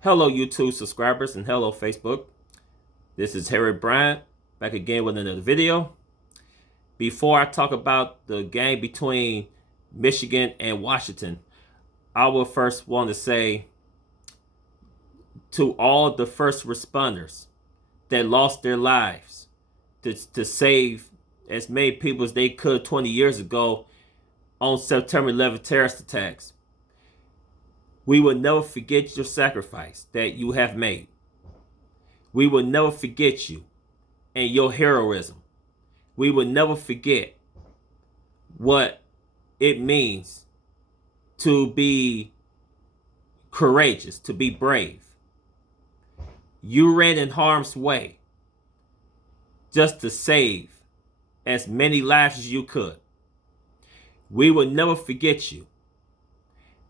Hello, YouTube subscribers, and hello, Facebook. This is Harry Bryant back again with another video. Before I talk about the game between Michigan and Washington, I will first want to say to all the first responders that lost their lives to save as many people as they could 20 years ago on September 11th terrorist attacks. We will never forget your sacrifice that you have made. We will never forget you and your heroism. We will never forget what it means to be courageous, to be brave. You ran in harm's way just to save as many lives as you could. We will never forget you.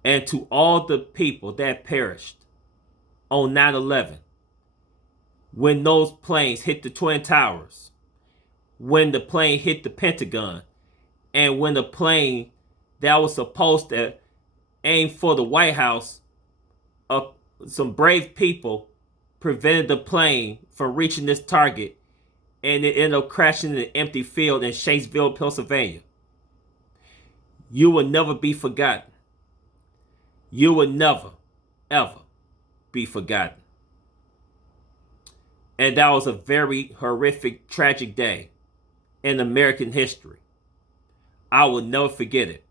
And to all the people that perished on 9/11, when those planes hit the Twin Towers, when the plane hit the Pentagon, and when the plane that was supposed to aim for the White House, some brave people prevented the plane from reaching this target, and it ended up crashing in an empty field in Shakesville, Pennsylvania. You will never be forgotten. You will never, ever be forgotten. And that was a very horrific, tragic day in American history. I will never forget it.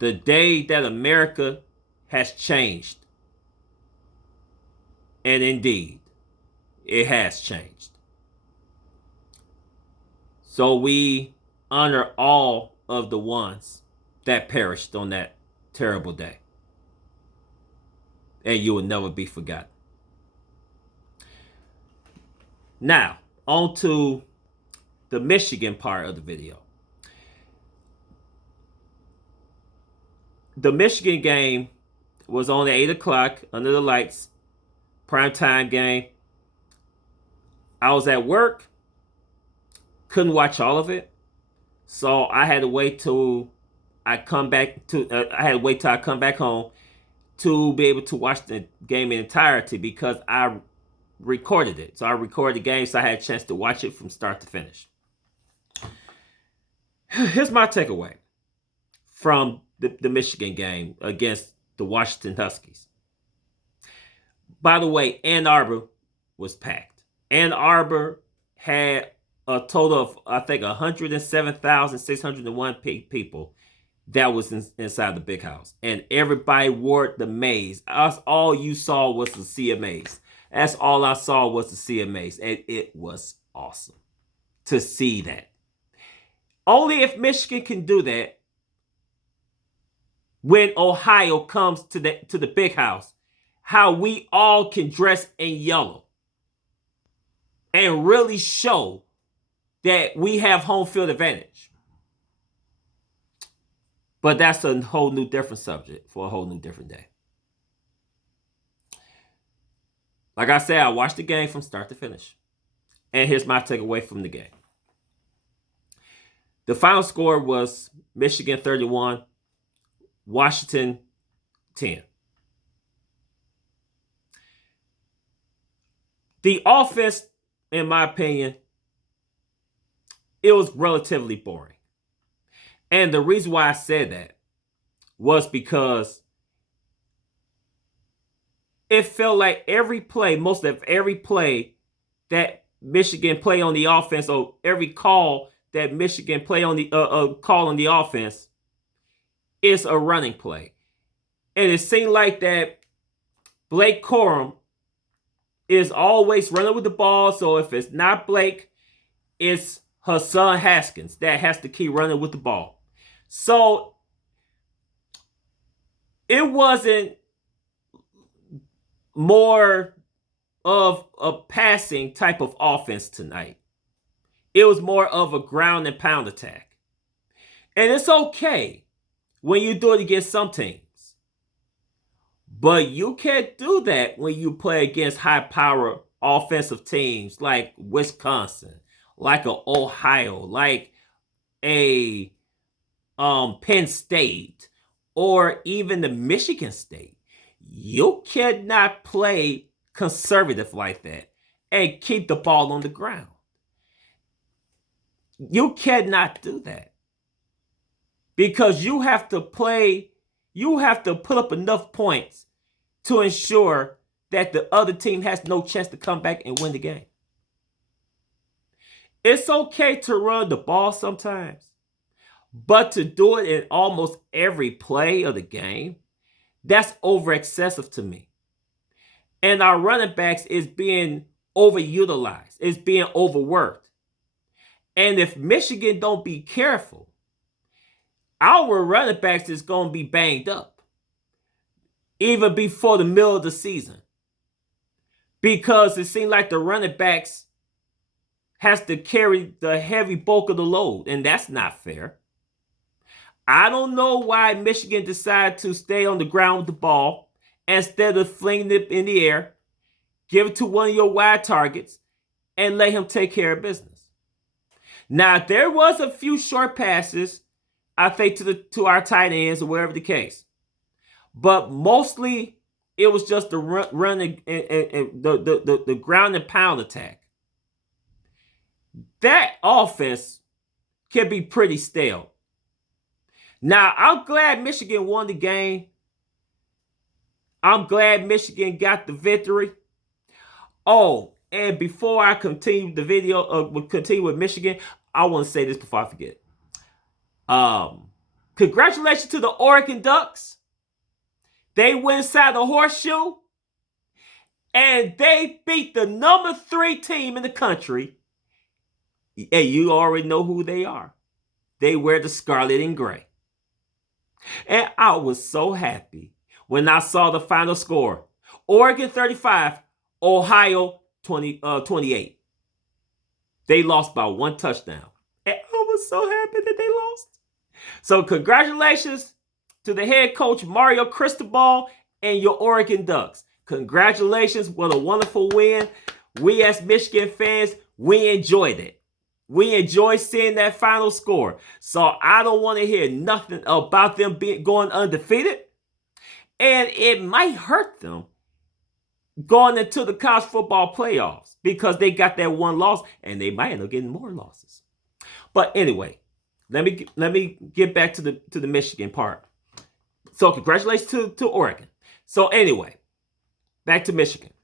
The day that America has changed. And indeed, it has changed. So we honor all of the ones that perished on that terrible day. And you will never be forgotten. Now, on to the Michigan part of the video. The Michigan game was on at 8 o'clock under the lights, primetime game. I was at work, couldn't watch all of it, so I had to wait till I come back to. I had to wait till I come back home to be able to watch the game in entirety because I recorded it. So I recorded the game, so I had a chance to watch it from start to finish. Here's my takeaway from the Michigan game against the Washington Huskies. By the way, Ann Arbor was packed. Ann Arbor had a total of, I think, 107,601 people that was inside the big house. And everybody wore the maze. All you saw was the sea of maze. That's all I saw was the sea of maze. And it was awesome to see that. Only if Michigan can do that when Ohio comes to the big house, how we all can dress in yellow and really show that we have home field advantage. But that's a whole new different subject for a whole new different day. Like I said, I watched the game from start to finish. And here's my takeaway from the game. The final score was Michigan 31, Washington 10. The offense, in my opinion, it was relatively boring. And the reason why I said that was because it felt like every play, most of every play that Michigan played on the offense, or every call that Michigan play on the call on the offense, is a running play. And it seemed like that Blake Corum is always running with the ball. So if it's not Blake, it's Hassan Haskins that has to keep running with the ball. So it wasn't more of a passing type of offense tonight. It was more of a ground and pound attack. And it's okay when you do it against some teams. But you can't do that when you play against high-power offensive teams like Wisconsin, like a Ohio, like a Penn State, or even the Michigan State. You cannot play conservative like that and keep the ball on the ground. You cannot do that because you have to put up enough points to ensure that the other team has no chance to come back and win the game. It's okay to run the ball sometimes, but to do it in almost every play of the game, that's over excessive to me. And our running backs is being overutilized. It's being overworked. And if Michigan don't be careful, our running backs is going to be banged up even before the middle of the season. Because it seems like the running backs has to carry the heavy bulk of the load, and that's not fair. I don't know why Michigan decided to stay on the ground with the ball instead of flinging it in the air, give it to one of your wide targets, and let him take care of business. Now, there was a few short passes, I think, to our tight ends or whatever the case. But mostly, it was just the run and the ground and pound attack. That offense can be pretty stale. Now, I'm glad Michigan won the game. I'm glad Michigan got the victory. Oh, and before I continue the video, continue with Michigan, I want to say this before I forget. Congratulations to the Oregon Ducks. They went inside the horseshoe, and they beat the number 3 team in the country. Hey, you already know who they are. They wear the scarlet and gray. And I was so happy when I saw the final score. Oregon 35, Ohio 28. They lost by 1 touchdown. And I was so happy that they lost. So congratulations to the head coach, Mario Cristobal, and your Oregon Ducks. Congratulations. What a wonderful win. We as Michigan fans, we enjoyed it. We enjoy seeing that final score. So I don't want to hear nothing about them going undefeated. And it might hurt them going into the college football playoffs because they got that 1 loss and they might end up getting more losses. But anyway, let me get back to the Michigan part. So congratulations to Oregon. So anyway, back to Michigan.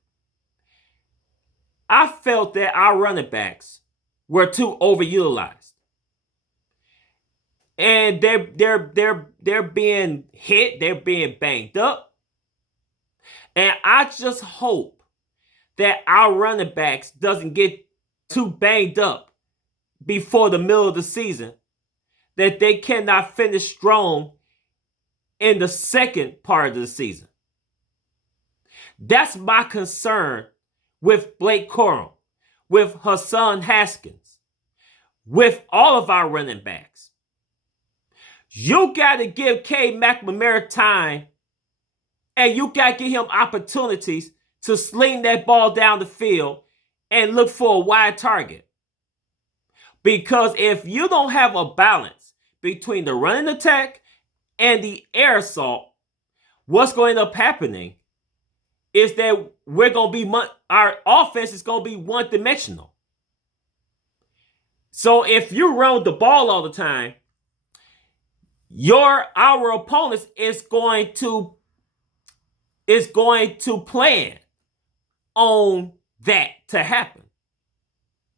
I felt that our running backs were too overutilized. And they're being hit, they're being banged up. And I just hope that our running backs doesn't get too banged up before the middle of the season, that they cannot finish strong in the second part of the season. That's my concern with Blake Corum, with Hassan Haskins, with all of our running backs. You got to give K. McNamara time, and you got to give him opportunities to sling that ball down the field and look for a wide target. Because if you don't have a balance between the running attack and the air assault, what's going to end up happening is that our offense is going to be one-dimensional. So if you run the ball all the time, our opponents is going to plan on that to happen.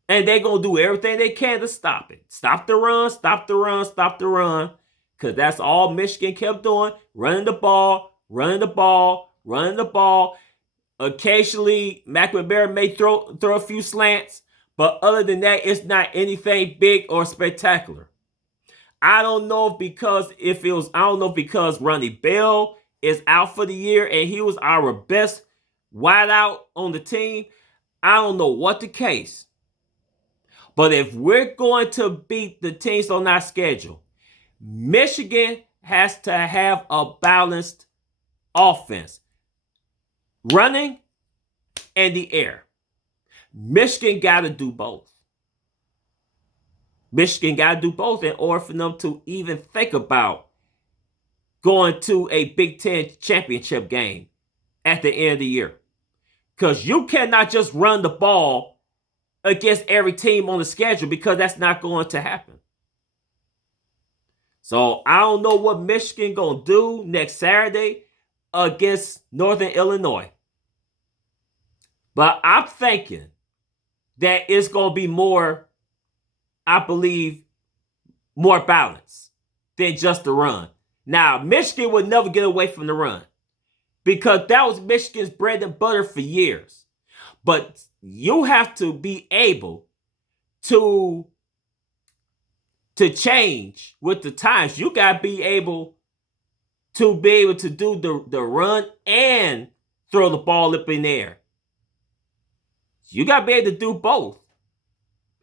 And they're going to do everything they can to stop it. Stop the run, stop the run, stop the run. Because that's all Michigan kept doing. Running the ball, running the ball, running the ball. Occasionally, McNamara may throw a few slants. But other than that, it's not anything big or spectacular. I don't know because Ronnie Bell is out for the year and he was our best wideout on the team. I don't know what the case. But if we're going to beat the teams on our schedule, Michigan has to have a balanced offense. Running and the air. Michigan got to do both. Michigan got to do both in order for them to even think about going to a Big Ten championship game at the end of the year. Because you cannot just run the ball against every team on the schedule, because that's not going to happen. So I don't know what Michigan going to do next Saturday against Northern Illinois. But I'm thinking that it's going to be more, I believe, more balanced than just the run. Now, Michigan would never get away from the run, because that was Michigan's bread and butter for years. But you have to be able to change with the times. You got to be able to do the run and throw the ball up in the air. You got to be able to do both,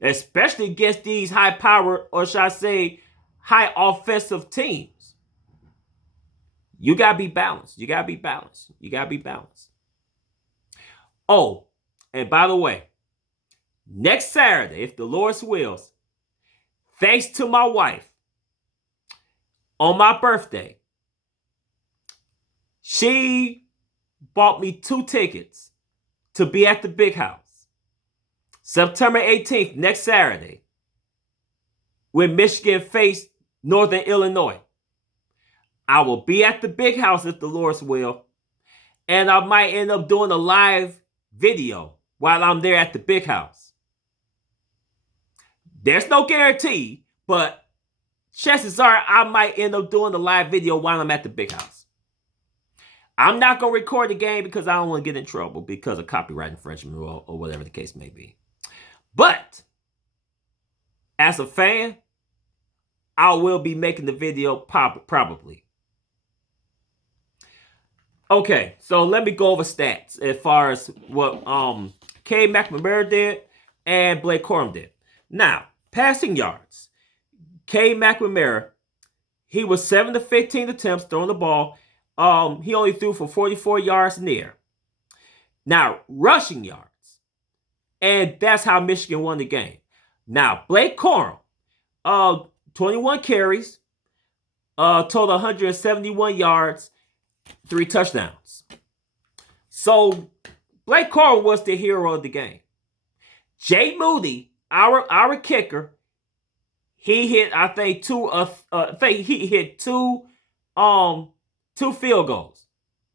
especially against these high power, or should I say, high offensive teams. You got to be balanced. You got to be balanced. You got to be balanced. Oh, and by the way, next Saturday, if the Lord's wills, thanks to my wife, on my birthday, she bought me 2 tickets to be at the Big House. September 18th, next Saturday, when Michigan faced Northern Illinois. I will be at the Big House if the Lord's will, and I might end up doing a live video while I'm there at the Big House. There's no guarantee, but chances are I might end up doing the live video while I'm at the Big House. I'm not going to record the game because I don't want to get in trouble because of copyright infringement or whatever the case may be. But as a fan, I will be making the video probably. Okay, so let me go over stats as far as what Cade McNamara did and Blake Corum did. Now, passing yards. Cade McNamara, he was 7 to 15 attempts throwing the ball. He only threw for 44 yards in the air. Now, rushing yards. And that's how Michigan won the game. Now, Blake Corum, 21 carries, total 171 yards, 3 touchdowns. So, Blake Corum was the hero of the game. Jay Moody, our kicker, he hit, I think, he hit two field goals.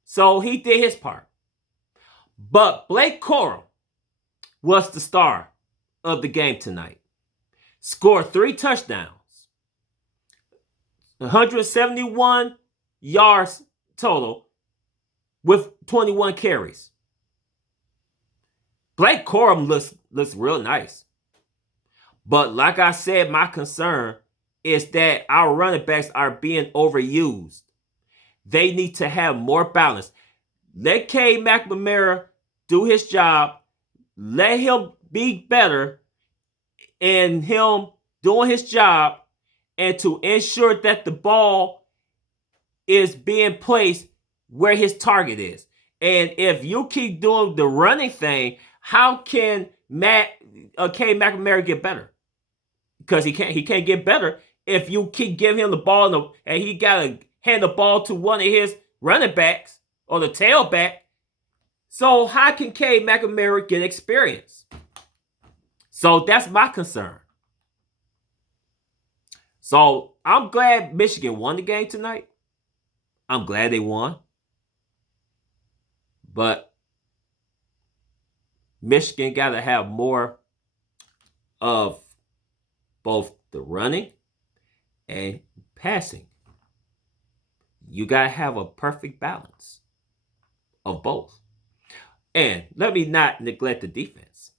So he did his part. But Blake Corum was the star of the game tonight. Scored 3 touchdowns. 171 yards total with 21 carries. Blake Corum looks real nice. But like I said, my concern is that our running backs are being overused. They need to have more balance. Let Cade McNamara do his job. Let him be better in him doing his job, and to ensure that the ball is being placed where his target is. And if you keep doing the running thing, how can Cade McNamara get better? Because he can't get better if you keep giving him the ball and he got to hand the ball to one of his running backs or the tailback. So how can Cade McNamara get experience? So that's my concern. So I'm glad Michigan won the game tonight. I'm glad they won. But Michigan got to have more of both the running and passing. You got to have a perfect balance of both. And let me not neglect the defense.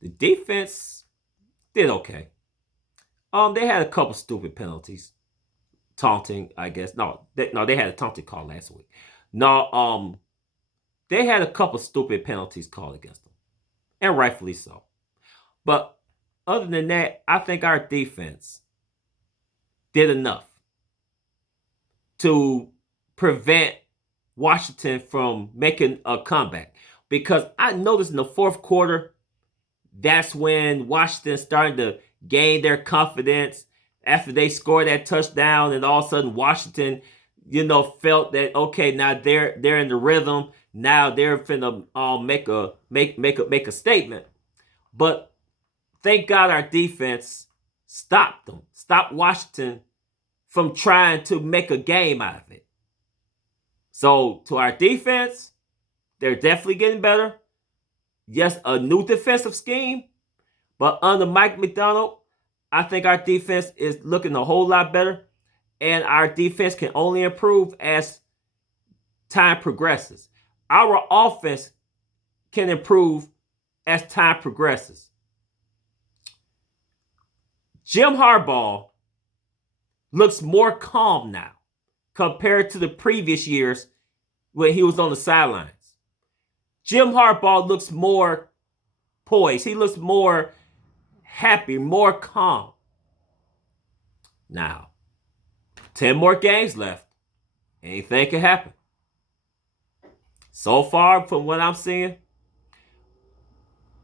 The defense did okay. They had a couple stupid penalties. Taunting, I guess. No, they had a taunting call last week. No, they had a couple stupid penalties called against them. And rightfully so. But other than that, I think our defense did enough to prevent Washington from making a comeback. Because I noticed in the fourth quarter, that's when Washington started to gain their confidence after they scored that touchdown, and all of a sudden Washington felt that okay, now they're in the rhythm. Now they're finna make a statement. But thank God our defense stopped them. Stopped Washington from trying to make a game out of it. So to our defense, they're definitely getting better. Yes, a new defensive scheme, but under Mike McDonald, I think our defense is looking a whole lot better, and our defense can only improve as time progresses. Our offense can improve as time progresses. Jim Harbaugh looks more calm now compared to the previous years when he was on the sidelines. Jim Harbaugh looks more poised. He looks more happy, more calm. Now, 10 more games left. Anything can happen. So far, from what I'm seeing,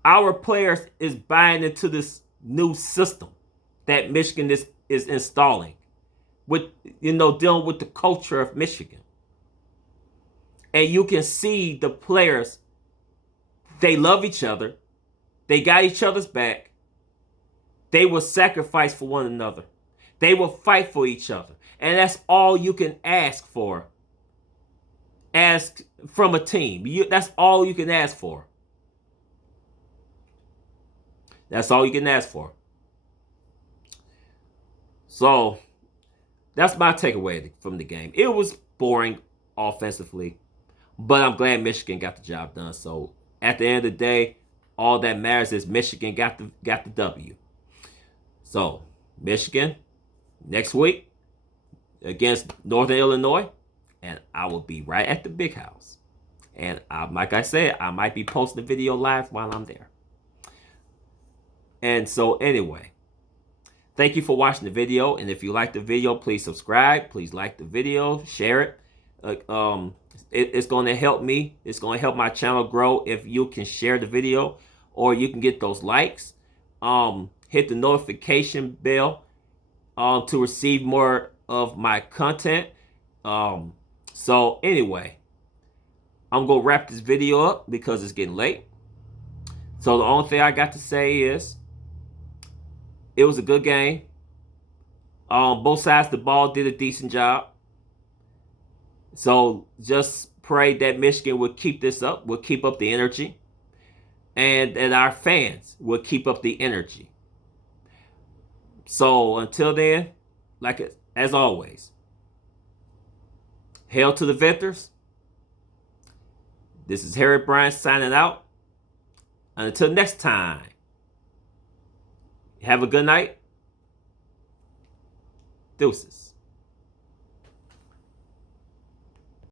our players is buying into this new system that Michigan is installing with, dealing with the culture of Michigan. And you can see the players, they love each other. They got each other's back. They will sacrifice for one another. They will fight for each other. And that's all you can ask for. Ask from a team. That's all you can ask for. That's all you can ask for. So, that's my takeaway from the game. It was boring offensively, but I'm glad Michigan got the job done. So, at the end of the day, all that matters is Michigan got the W. So, Michigan next week against Northern Illinois, and I will be right at the big house. And like I said, I might be posting the video live while I'm there. And so anyway, thank you for watching the video. And if you like the video, please subscribe. Please like the video, share it. It's going to help me. It's going to help my channel grow if you can share the video, or you can get those likes. Hit the notification bell to receive more of my content. So anyway, I'm going to wrap this video up because it's getting late. So the only thing I got to say is it was a good game. Both sides of the ball did a decent job. So just pray that Michigan will keep this up, will keep up the energy, and that our fans will keep up the energy. So until then, as always, hail to the victors. This is Harry Bryant signing out. And until next time, have a good night. Deuces.